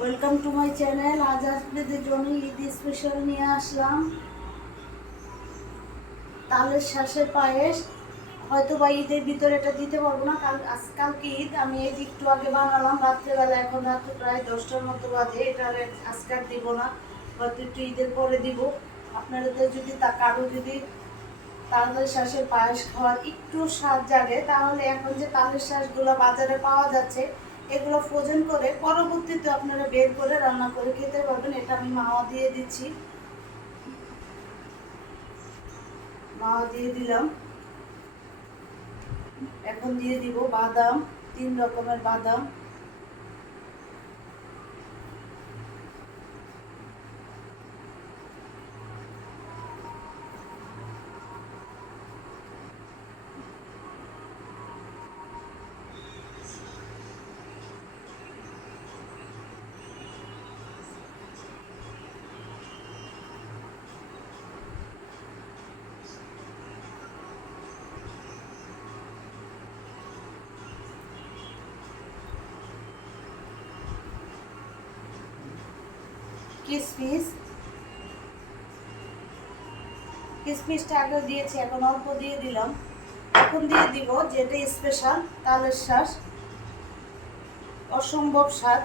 Welcome to my channel আজ আপনাদের জন্য ঈদ স্পেশাল নিয়ে আসলাম। তালের শ্বাসের পায়েস। হয়তো বা ঈদের ভিতরে এটা দিতে পারব না। কাল আজ কালকে ঈদ। আমি এই একটু আগে বানালাম, রাত্রেবেলা। এখন প্রায় দশটার মতো বাজে। এটা আর আজকে আর দিব না। হয়তো একটু ঈদের পরে দিব। আপনাদের যদি তা কারও যদি তালের শ্বাসের পায়েস খাওয়ার একটু স্বাদ জাগে, তাহলে এখন যে তালের শ্বাসগুলো বাজারে পাওয়া যাচ্ছে এগুলো ফ্রোজেন করে পরবর্তীতে আপনারা বের করে রান্না করে খেতে পারবেন। এটা আমি মাওয়া দিয়ে দিচ্ছি। মাওয়া দিয়ে দিলাম। এখন দিয়ে দিব বাদাম, তিন রকমের বাদাম। কিসমিস কিসমিসটা আগে দিয়েছি, এখন অল্প দিয়ে দিলাম। এখন দিয়ে দিব যেটা স্পেশাল তালের শ্বাস। অসম্ভব স্বাদ।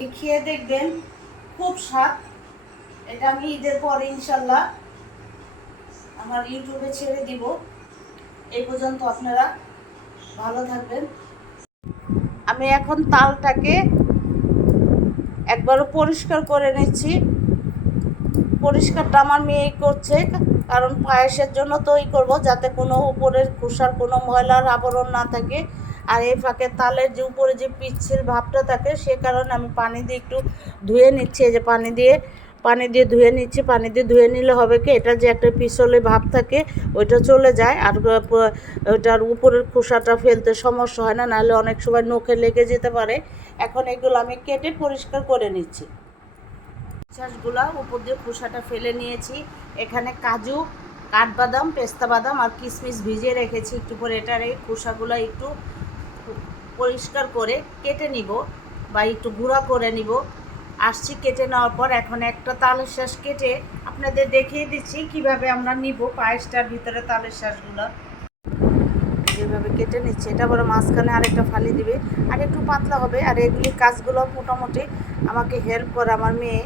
লিখিয়ে দেখবেন, খুব স্বাদ। এটা আমি ঈদের পরে ইনশাল্লাহ আমার ইউটিউবে ছেড়ে দিব। এই পর্যন্ত আপনারা ভালো থাকবেন। আমি এখন তালটাকে একবারও পরিষ্কার করে নিচ্ছি। পরিষ্কারটা আমার মেয়েই করছে, কারণ পায়েসের জন্য তৈরি করব, যাতে কোনো উপরের খোসার কোনো ময়লার আবরণ না থাকে। আর এই ফাঁকে তালের যে উপরে যে পিচ্ছিল ভাবটা থাকে, সে কারণে আমি পানি দিয়ে একটু ধুয়ে নিচ্ছি। এই যে পানি দিয়ে পানি দিয়ে ধুয়ে নিচ্ছি। পানি দিয়ে ধুয়ে নিলে হবে কি, এটা যে একটা পিছলে ভাব থাকে, ওইটা চলে যায়। আর ওইটার উপরের খোসাটা ফেলতে সমস্যা হয় না, নাহলে অনেক সময় নখে লেগে যেতে পারে। এখন এগুলো আমি কেটে পরিষ্কার করে নিচ্ছি। শ্বাসগুলা উপর দিয়ে খোসাটা ফেলে নিয়েছি। এখানে কাজু, কাঠবাদাম পেস্তা বাদাম আর কিশমিশ ভিজিয়ে রেখেছি। একটু পরে এটার এই খোসাগুলো একটু পরিষ্কার করে কেটে নিব বা একটু গুঁড়া করে নিব। আসছি কেটে নেওয়ার পর এখন একটা তালের শ্বাস কেটে আপনাদের দেখিয়ে দিচ্ছি কীভাবে আমরা নিব পায়েসটার ভিতরে তালের শ্বাসগুলো যেভাবে কেটে নিচ্ছে, এটা আবার মাঝখানে আরেকটা ফালি দিবে। আর একটু পাতলা হবে, আর এগুলি কাজগুলো মোটামুটি আমাকে হেল্প করে আমার মেয়ে।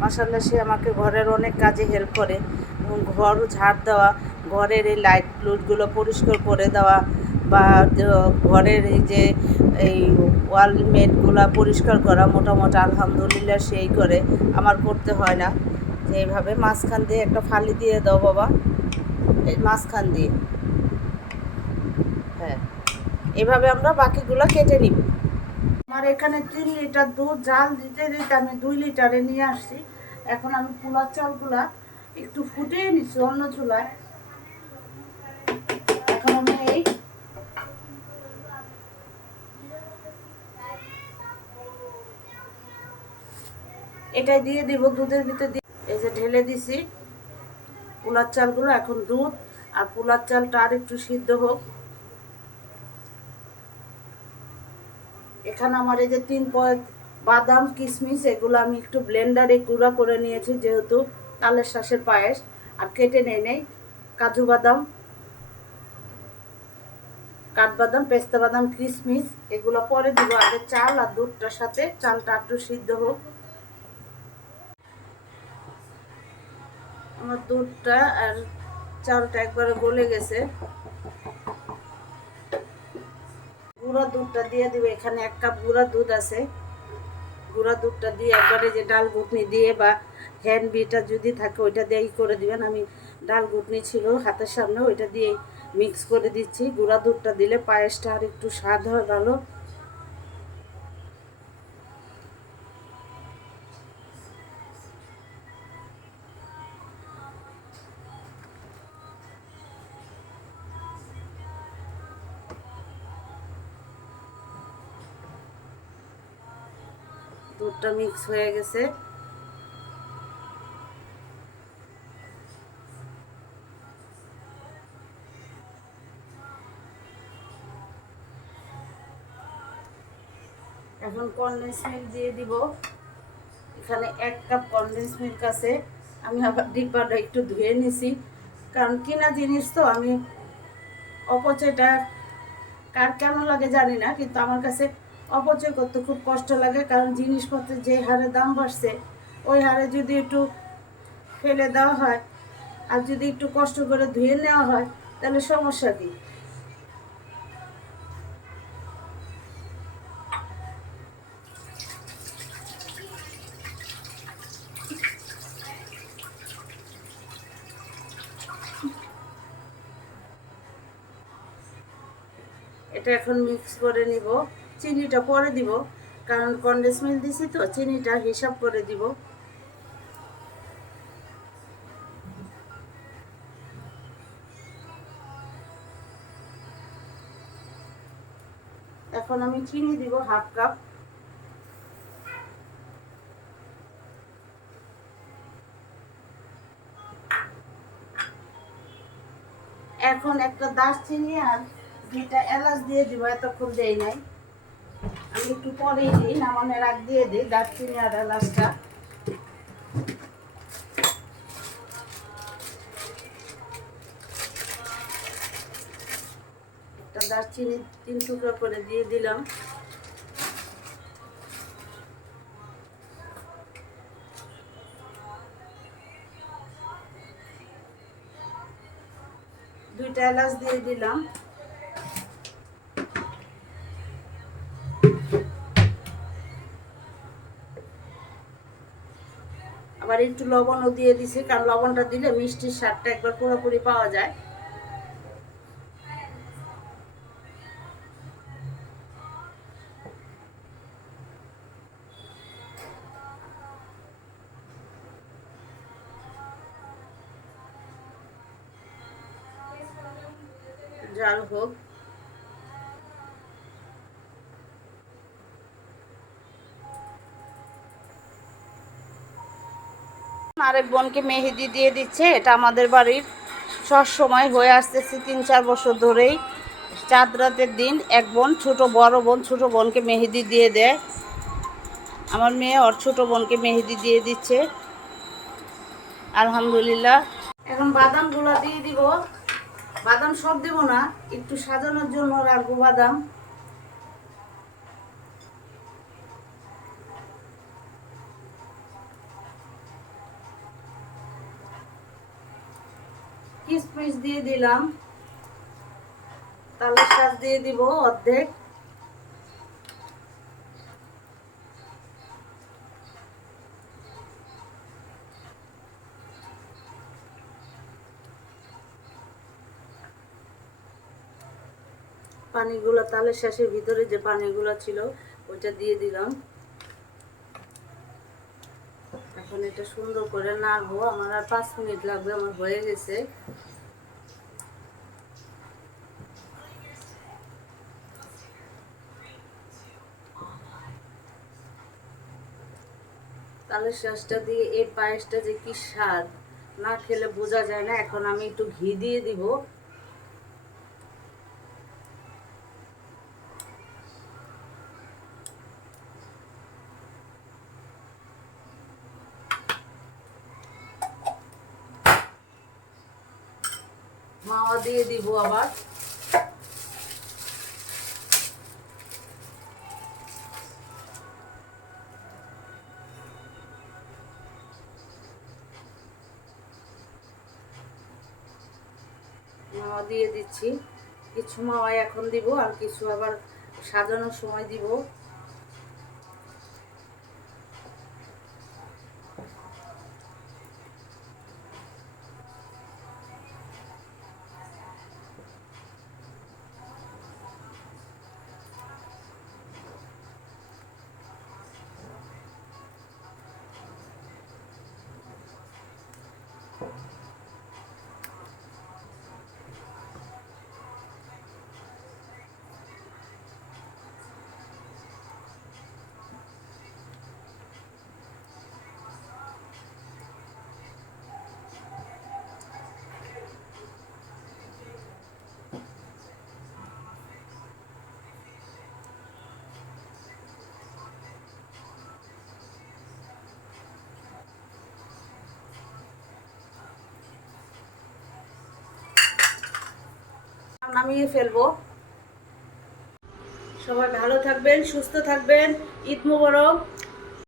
মাসাল্লাহ সে আমাকে ঘরের অনেক কাজে হেল্প করে। ঘর ঝাড় দেওয়া, ঘরের এই লাইট প্লুটগুলো পরিষ্কার করে দেওয়া বা ঘরের এই যে, এই ওয়াল মেটগুলো পরিষ্কার করা মোটামুটি আলহামদুলিল্লাহ সেই করে। আমার করতে হয় না। যে এইভাবে মাঝখান দিয়ে একটা ফালি দিয়ে দাও বাবা। এই মাঝখান দিয়ে। হ্যাঁ। এভাবে আমরা বাকিগুলো কেটে নিব। আমার এখানে তিন লিটার দুধ, জাল দিতে দিতে আমি দুই লিটারে নিয়ে আসছি। এখন আমি পোলার চালগুলা একটু ফুটিয়ে নিচ্ছি অন্য চুলায়। এখন আমি এই এটাই দিয়ে দিব, দুধের ভিতরে দিয়ে। এই যে ঢেলে দিছি। পোলার চালগুলো এখন দুধ, আর পোলার চালটা আর একটু সিদ্ধ হোক। এখানে আমার এই যে তিন পয়েন্ট বাদাম কিশমিশ এগুলো আমি একটু ব্লেন্ডারে গুঁড়া করে নিয়েছি, যেহেতু তালের শ্বাসের পায়েস, আর কেটে নেই নেই, কাজু বাদাম, কাঠবাদাম, পেস্তা বাদাম কিশমিশ এগুলো পরে দিব আগে চাল আর দুধটার সাথে চালটা একটু সিদ্ধ হোক। আমার দুধটা আর চালটা একবারে গলে গেছে। গুঁড়া দুধটা দিয়ে দিবে, এখানে এক কাপ গুঁড়া দুধ আছে। গুঁড়া দুধটা দিয়ে একবারে যে ডাল ঘুটনি দিয়ে বা হ্যান্ড বিটা যদি থাকে, ওইটা দিয়েই করে দিবেন। আমি ডাল ঘুটনি ছিল হাতের সামনে, ওইটা দিয়ে মিক্স করে দিচ্ছি। গুঁড়া দুধটা দিলে পায়েসটা আর একটু স্বাদ হয় ভালো দুধটা মিক্স হয়ে গেছে। এখন কনডেন্স মিল্ক দিয়ে দিব। এখানে এক কাপ কনডেন্স মিল্ক আছে। আমি আবার ডিব্বাটা একটু ধুয়ে নিছি। কারণ কিনা জিনিস তো, আমি অপচয়টা কার কেমন লাগে জানি না, কিন্তু আমার কাছে অপচয় করতে খুব কষ্ট লাগে, কারণ জিনিসপত্রের যে হারে দাম বাড়ছে, ওই হারে যদি একটু ফেলে দেওয়া হয় আর যদি একটু কষ্ট করে ধুয়ে নেওয়া হয়, তাহলে সমস্যা কী? এটা এখন মিক্স করে নিব। চিনিটা পরে দিব, কারণ কন্ডেন্স মিল্ক দিছি তো, চিনিটা হিসাব করে দিব। এখন আমি চিনি দিব হাফ কাপ। এখন একটা দারচিনি আর দুইটা এলাচ দিয়ে দিব, এতক্ষণ দেই নাই। একটু পরেই দিই, নামানোর আগ দিয়ে দিই দারচিনি আর এলাচটা দারচিনি তিন টুকরো করে দিয়ে দিলাম। দুইটা এলাচ দিয়ে দিলাম। একটু লবণও দিয়ে দিছি, কারণ লবণটা দিলে মিষ্টির স্বাদটা একবার পুরোপুরি পাওয়া যায়। যাই হোক। আরেক বোনকে মেহেদি দিয়ে দিচ্ছে, এটা আমাদের বাড়ির সব সময় হয়ে আসতেছে তিন চার বছর ধরেই। চাঁদ রাতের দিন এক বোন, ছোট বড় বোন, ছোট বোনকে মেহেদি দিয়ে দেয়। আমার মেয়ে ওর ছোট বোনকে মেহেদি দিয়ে দিচ্ছে। আলহামদুলিল্লাহ। এখন বাদাম বাদামগুলো দিয়ে দিব। বাদাম সব দেবো না, একটু সাজানোর জন্য রাখব বাদাম। কিসমিস দিয়ে দিলাম। তালের শাক দিয়ে দিব অর্ধেক। পানিগুলো তালের শ্বাসের ভিতরে যে পানিগুলো ছিল, ওইটা দিয়ে দিলাম। এখন এটা সুন্দর করে নাড়বো। আমার আর পাঁচ মিনিট লাগবে, আমার হয়ে গেছে। তালের শ্বাসটা দিয়ে এই পায়েসটা যে কি স্বাদ, না খেলে বোঝা যায় না। এখন আমি একটু ঘি দিয়ে দিব। মাওয়া দিয়ে দিব আবার। মাওয়া দিয়ে দিচ্ছি কিছু মাওয়া এখন দিব, আর কিছু আবার সাজানোর সময় দিব নামিয়ে ফেলব। সবাই ভালো থাকবেন সুস্থ থাকবেন। ঈদ মুবারক।